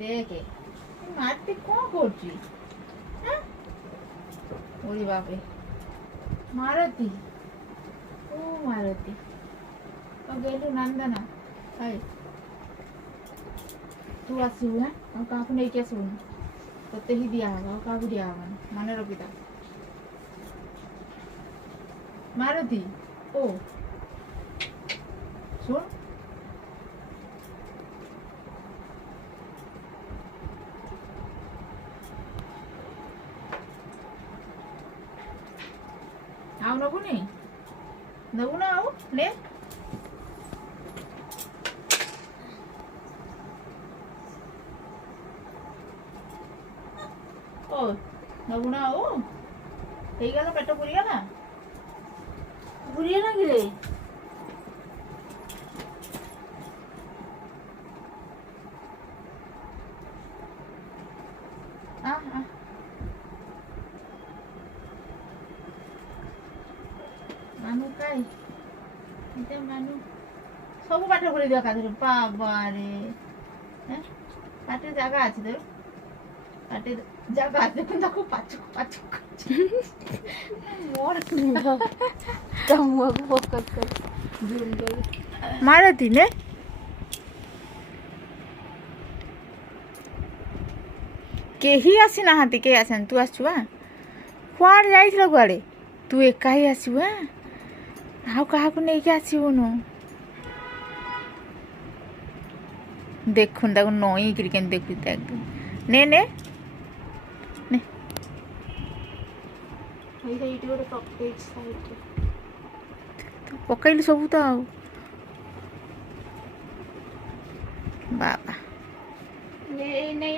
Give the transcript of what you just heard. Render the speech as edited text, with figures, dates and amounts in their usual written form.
দেখে মারতে কଣ করছি হ্যাঁ ওরে বাপে মারতি ଓ ମାରତି ଆଉ ଗେଲୁ ନନ୍ଦନା ହାଏ ତୁ ଆସିବୁ ନା ଆଉ କାହାକୁ ନେଇକି ଆସିବୁନି ତତେ ହିଁ ଦିଆହବ ଆଉ କାହାକୁ ଦିଆହବନି ମନେ ରଖିଥା ମାରତି ଓ ଶୁଣ ଆଉ ନବୁନି ନବୁ ନା ଆଉ ନେ ଓ ନବୁ ନା ଆଉ ହେଇଗଲା ପେଟ ପୁରିଗଲା ପୁରିଗଲା କିରେ ଆ ଆ মানু কাই এটা মানু ସବୁ ପାଠ ପୁରେଇ ଦିଅ କାଧରେ ବାବାରେ হ্যাঁ পাটে জায়গা আছে তোর পাটে জায়গা আছে কিন্তু তাকে পাচক পাচক মোর কামুয়াକୁ ফোকাস কর জুম করে মারতি নে କେହି ଆସିନାହାନ୍ତି କେହି ଆସିନାହାନ୍ତି ତୁ ଆସିଛୁ ବା କୁଆଡ଼େ ଯାଇଥିଲ କୁଆଡ଼େ ତୁ ଏକା ହିଁ ଆସିବୁ ଆଉ କାହାକୁ ନେଇକି ଆସିବୁନୁ ଦେଖୁନି ତାକୁ ନଇଁକିରି କେମିତି ଦେଖୁଛି ତା ଏକଦମ ନେ ନେ ନେ ଏଇଠି ଗୋଟେ ପକେଇଛି ସାଇଡରେ ତୁ ପକେଇଲୁ ସବୁ ତ ଆଉ ବାବା ନେଇ